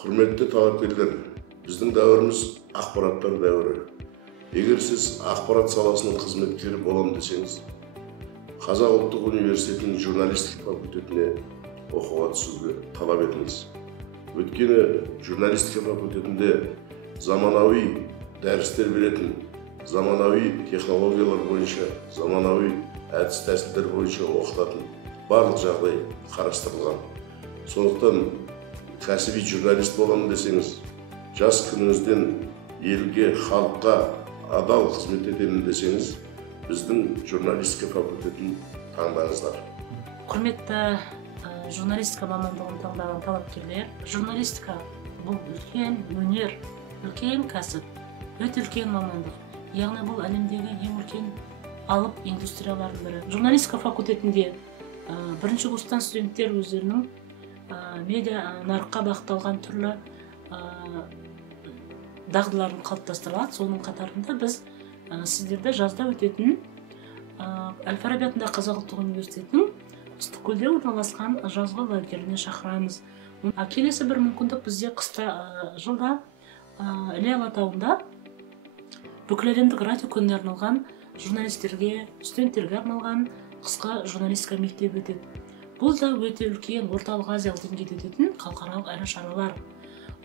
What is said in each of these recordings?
Құрметті талапкерлер, біздің дәуіріміз ақпараттар дәуірі. Егер сіз ақпарат саласының қызметкері боламын десеңіз, Қазақ ұлттық университетінің журналистика факультетіне оқуға түсуге талап етіңіз. Өйткені журналистика факультетінде заманауи дәрістер беретін, заманауи технологиялар бойынша, заманауи әдіс-тәсілдер бойынша оқытатын барлық жағдай қарастырылған. Сондықтан кәсіби журналист боламын десеңіз, жас күніңізден елге, халыққа адал қызмет етемін десеңіз, біздің журналистика факультетін таңдаңыздар. Құрметті журналистика мамандығын таңдаған талапкерлер, журналистика бұл үлкен өнер, үлкен кәсіп, өте үлкен мамандық. Яғни бұл әлемдегі ең үлкен алып индустриялардың бірі. Журналистика факультетінде бірінші курстан студенттер өздерінің медиа нарыққа бағытталған түрлі дағдыларын қалыптастырады. Соның қатарында біз сіздерді жазда өтетін Әл-Фараби атындағы Қазақ ұлттық университетінің Ыстықкөлде орналасқан жазғы лагеріне шақырамыз. Келесі бір мүмкіндік бізде қыста жылда Іле Алатауында бүкіләлемдік радио күніне арналған журналистерге, студенттерге арналған қысқы журналистика мектебі өтеді. Бұл да өте үлкен орталық азиялық деңгейде өтетін халықаралық ірі шаралар.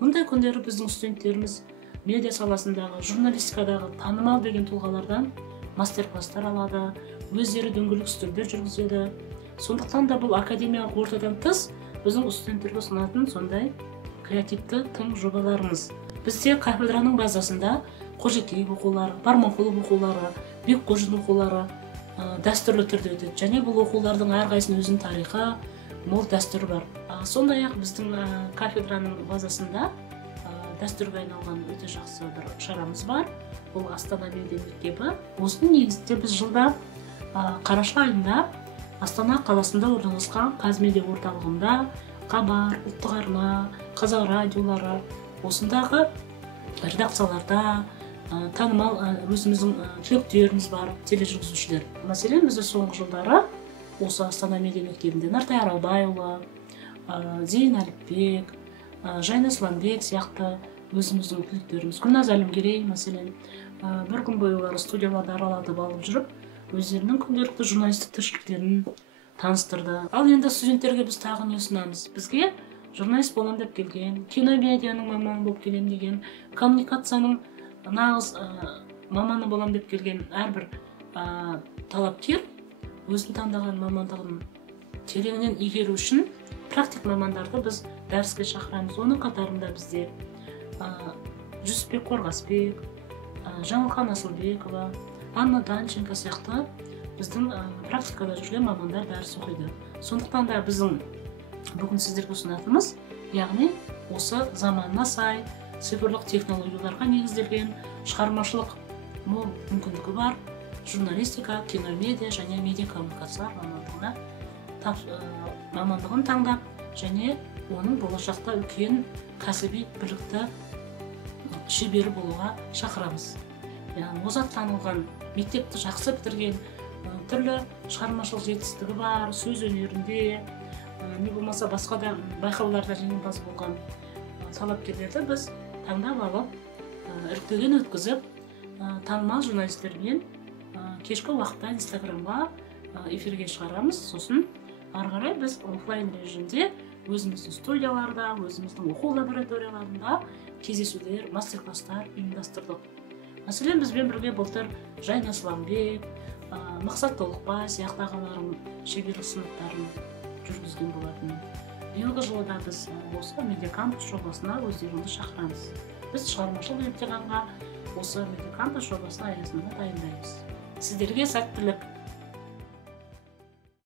Мұндай күндері біздің студенттеріміз медиа саласындағы, журналистикадағы танымал деген тұлғалардан мастер-класстар алады, өздері дөңгелек үстелдер жүргізеді. Сондықтан да бұл академиялық ортадан тыс біздің студенттерге ұсынатын сондай креативті тың жобаларымыз. Бізде кафедраның базасында Қожекеев оқулары, Барманқұлов оқулары, Бекқожин оқулары дәстүрлі түрде өтеді. Және бұл оқулардың әрқайсының өзінің тарихы, мол дәстүрі бар. Сондай-ақ біздің кафедраның базасында дәстүрге айналған өте жақсы бір шарамыз бар. Бұл Астана медиа мектебі. Осының негізінде біз жылда қараша айында Астана қаласында орналасқан Қазмедиа орталығында Хабар, Ұлттық арна, Қазақ радиолары, осындағы редакцияларда танымал өзіміздің түлектеріміз бар, тележүргізушілер. Мәселен, бізде соңғы жылдары осы Астана медиа мектебінде Нартай Аралбайұлы, Зейін Әліпбек, Жайна Сланбек сияқты өзіміздің түлектеріміз, Гүлназ Әлімгерей мәселен, бір күн бойы олар студияларды аралатып алып жүріп, өздерінің күнделікті журналистік тіршіліктерін таныстырды. Ал енді студенттерге біз тағы не ұсынамыз? Бізге журналист боламын деп келген, киномедианың маманы болып келем деген, коммуникацияның нағыз маманы боламын деп келген әрбір талапкер өзін таңдаған мамандығын тереңінен игеру үшін практик мамандарды біз дәріске шақырамыз. Оның қатарында бізде Жүсіпбек Қорғасбек, Жаңылхан Асылбекова, Анна Данченко сияқты біздің практикада жүрген мамандар дәріс оқиды. Сондықтан да біздің бүгін сіздерге ұсынатынымыз, яғни осы заманына сай, цифрлық технологияларға негізделген шығармашылық мол мүмкіндігі бар журналистика, киномедиа және медиа коммуникациялар мамандығын таңдап, және оның болашақта үлкен кәсіби білікті шебері болуға шақырамыз. Озат танылған, мектепті жақсы бітірген, түрлі шығармашылық жетістігі бар, сөз өнерінде, не болмаса басқа да байқауларда жеңімпаз болған талапкерлерді біз таңдап алып, іріктеуден өткізіп, танымал журналистермен кешкі уақытта Инстаграмға эфирге шығарамыз. Сосын ары қарай біз офлайн режимде өзіміздің студияларда, өзіміздің оқу лабораторияларында кездесулер, мастер-класстар ұйымдастырдық. Мәселен, бізбен бірге былтыр Жайна Сланбек, Мақсат Толықбай сияқты ағаларым шеберлік сыныптарын жүргізген болатын. Биылғы жылда біз осы медиакампус жобасына өздеріңді шақырамыз. Біз шығармашылық емтиханға осы медиакампус жобасы аясында дайындаймыз. Сіздерге сәттілік!